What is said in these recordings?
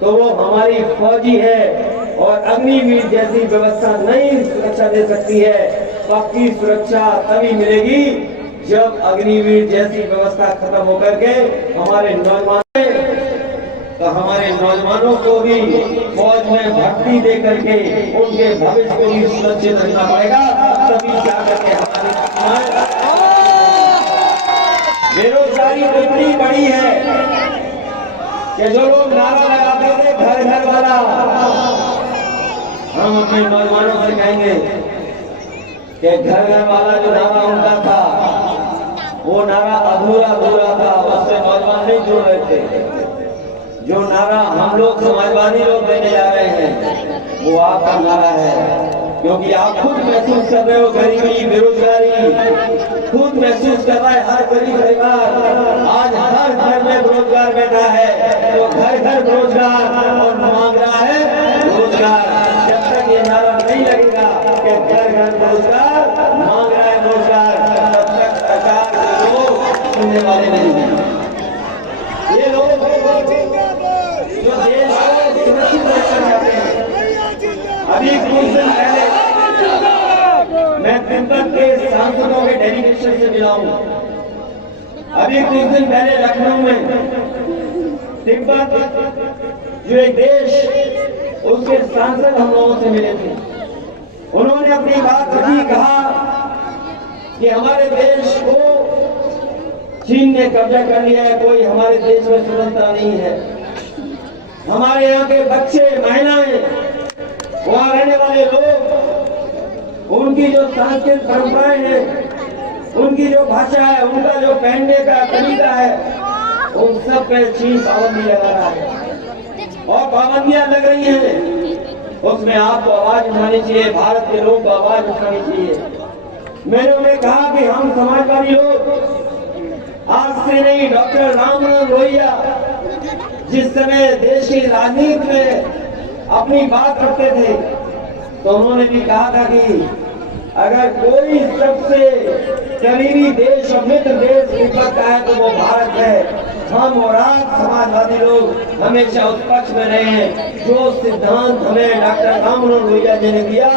तो वो हमारी फौजी है और अग्निवीर जैसी व्यवस्था नहीं सुरक्षा दे सकती है। पक्की सुरक्षा तभी मिलेगी जब अग्निवीर जैसी व्यवस्था खत्म होकर के हमारे नौजवानों को भी फौज में भर्ती दे करके उनके भविष्य को भी सुरक्षित रखना पड़ेगा। तभी क्या करके हमारे बेरोजगारी इतनी बड़ी है कि जो लोग नारा लगाते थे घर घर वाला, हम अपने नौजवानों से कहेंगे कि घर घर वाला जो नारा उनका था वो नारा अधूरा था, उससे नौजवान नहीं जुड़ रहे थे। जो नारा हम लोग समाजवादी लोग देने जा रहे हैं वो आपका नारा है, क्योंकि आप खुद महसूस कर रहे हो गरीबी, बेरोजगारी खुद महसूस कर रहा है हर गरीब परिवार। आज हर घर में बेरोजगार बैठा है, तो घर घर बेरोजगार और मांग रहा है रोजगार। जब तक ये नारा नहीं लगेगा कि घर घर बेरोजगार मांग रहा है रोजगार, तब तक सरकार के लोग सुनने वाले नहीं हैं। ये लोग जो देश को सुरक्षित रखना चाहते हैं। अभी कुछ दिन पहले मैं तिब्बत के सांसदों के डेलीगेशन से मिला हूं। अभी कुछ दिन पहले लखनऊ में तिब्बत जो एक देश, उसके सांसद हम लोगों से मिले थे। उन्होंने अपनी बात रखी, कहा कि हमारे देश को चीन ने कब्जा कर लिया है, कोई हमारे देश में स्वतंत्रता नहीं है। हमारे यहाँ के बच्चे, महिलाएं, वहाँ रहने वाले लोग, उनकी जो सांस्कृतिक परंपराएं हैं, उनकी जो भाषा है, उनका जो पहनने का तरीका है, उन सब पे चीन पाबंदी लगा रहा है। और पाबंदियां लग रही हैं, उसमें आपको आवाज उठानी चाहिए, भारत के लोगों को आवाज उठानी चाहिए। मैंने उन्हें कहा कि हम समाजवादी लोग आज से नहीं, डॉक्टर राममनोहर लोहिया जिस समय देश की राजनीति में अपनी बात रखते थे, तो उन्होंने भी कहा था कि अगर कोई सबसे करीबी देश और मित्र देश तिब्बत का है तो वो भारत है। हम और आप समाजवादी लोग हमेशा उस पक्ष में रहे हैं, जो सिद्धांत हमें डॉक्टर राममनोहर लोहिया जी ने दिया,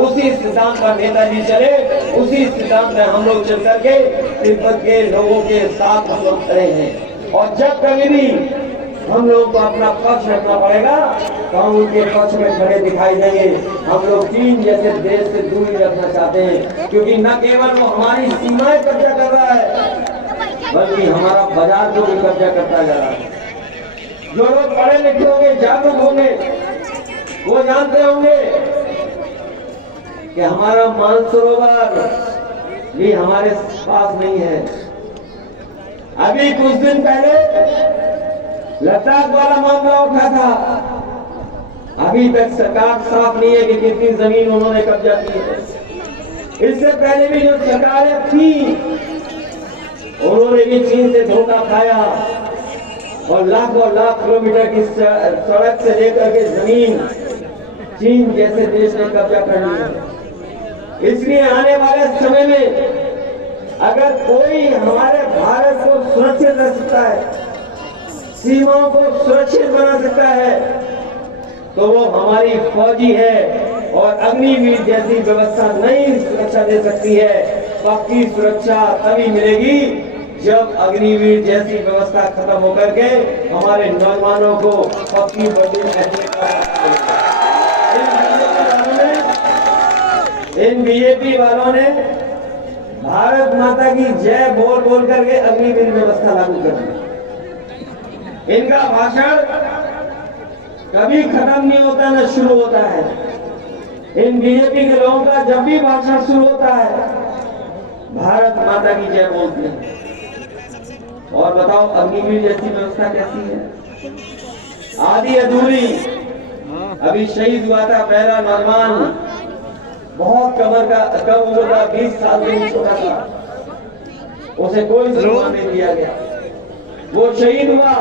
उसी सिद्धांत पर नेताजी चले, उसी सिद्धांत में हम लोग चल करके तिब्बत के लोगों के साथ हम लोग खड़े हैं। और जब कभी भी हम लोग को अपना पक्ष रखना पड़ेगा तो हम उनके पक्ष में खड़े दिखाई देंगे। हम लोग चीन जैसे देश से दूरी रखना चाहते हैं, क्योंकि न केवल वो हमारी सीमाएं कब्जा कर रहा है, बल्कि हमारा बाजार को भी कब्जा करता जा रहा है। जो लोग पढ़े लिखे होंगे, जागरूक होंगे, वो जानते होंगे कि हमारा मानसरोवर भी हमारे पास नहीं है। अभी कुछ दिन पहले लद्दाख वाला मामला उठा था, अभी तक सरकार साफ नहीं है कि कितनी जमीन उन्होंने कब्जा की है। इससे पहले भी जो सरकारें थी उन्होंने भी चीन से धोखा खाया और लाखों लाख किलोमीटर की सड़क से लेकर के जमीन चीन जैसे देश ने कब्जा कर ली। इसलिए आने वाले समय में अगर कोई हमारे भारत को सुरक्षित रख सकता है, सीमाओं को सुरक्षित बना सकता है, तो वो हमारी फौजी है और अग्निवीर जैसी व्यवस्था नहीं सुरक्षा दे सकती है। पक्की सुरक्षा तभी मिलेगी जब अग्निवीर जैसी व्यवस्था खत्म होकर के हमारे नौजवानों को पक्की इन बीजेपी वालों ने भारत माता की जय बोल बोल करके अग्निवीर व्यवस्था लागू कर दी। इनका भाषण कभी खत्म नहीं होता, न शुरू होता है। इन बीजेपी के लोगों का जब भी भाषण शुरू होता है, भारत माता की जय बोलते हैं। और बताओ अग्निवीर जैसी व्यवस्था कैसी है? आधी अधूरी। अभी शहीद हुआ था पहला नौजवान, बहुत कम उम्र का, 20 साल से छोटा था, उसे कोई सम्मान नहीं दिया गया। वो शहीद हुआ।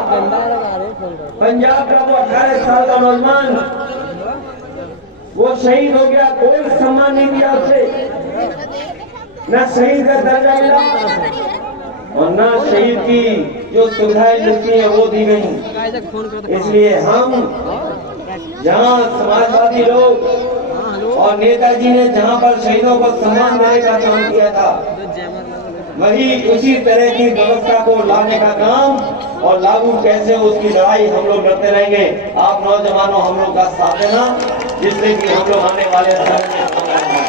पंजाब का वो 18 साल का नौजवान, वो शहीद हो गया, कोई सम्मान नहीं दिया उसे, न शहीद का दर्जा मिला, वरना शहीद की जो सुविधाएं मिलती है वो दी गई। इसलिए हम जहाँ समाजवादी लोग और नेताजी ने जहाँ पर शहीदों को सम्मान देने का काम किया था, वही उसी तरह की व्यवस्था को लाने का काम और लागू कैसे उसकी लड़ाई हम लोग लड़ते रहेंगे। आप नौजवानों हम लोग का साथ देना, जिससे कि हम लोग आने वाले समय में